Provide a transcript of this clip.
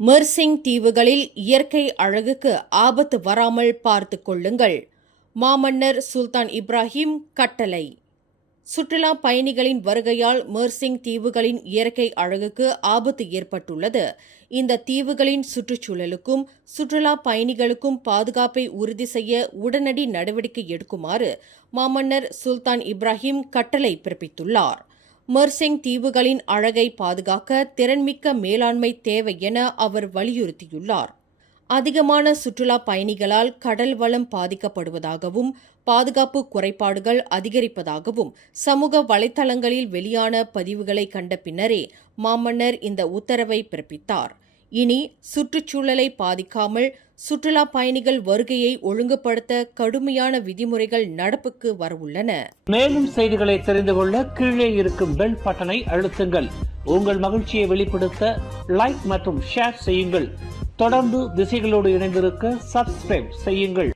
Mersing தீவுகளில் இயற்கை அழகுக்கு ஆபத்து வராமல் பார்த்துக் கொள்ளுங்கள். மாமன்னர் சுல்தான் இப்ராஹிம் கட்டளை. சுற்றுலா பயணிகளின் வருகையால் மெர்சிங் தீவுகளின் இயற்கை அழகுக்கு ஆபத்து ஏற்பட்டுள்ளது. இந்த தீவுகளின் சுற்றுச்சூழலுக்கும் சுற்றுலா பயணிகளுக்கும் பாதுகாப்பை உறுதி செய்ய உடனடி நடவடிக்கை எடுக்குமாறு மாமன்னர் சுல்தான் இப்ராஹிம் கட்டளை பிறப்பித்துள்ளார். மெர்சிங் தீவுகளின் அழகை பாதுகாக்க திறன்மிக்க மேலாண்மை தேவை என அவர் வலியுறுத்தியுள்ளார். அதிகமான சுற்றுலா பயணிகளால் கடல் வளம் பாதிக்கப்படுவதாகவும் பாதுகாப்பு குறைபாடுகள் அதிகரிப்பதாகவும் சமூக வலைதளங்களில் வெளியான பதிவுகளை கண்ட பின்னரே மாமன்னர் இந்த உத்தரவை பிறப்பித்தார். இனி சுற்றுச்சூழலை பாதிக்காமல் சுற்றுலா பயணிகள் வருகையை ஒழுங்குபடுத்த கடுமையான விதிமுறைகள் நடப்புக்கு வரவுள்ளன. மேலும் செய்திகளை தெரிந்து கொள்ள கீழே இருக்கும் பெல் பட்டனை அழுத்துங்கள். உங்கள் மகிழ்ச்சியை வெளிப்படுத்த லைக் மற்றும் ஷேர் செய்யுங்கள். தொடர்ந்து திசைகளோடு இணைந்திருக்க சப்ஸ்கிரைப் செய்யுங்கள்.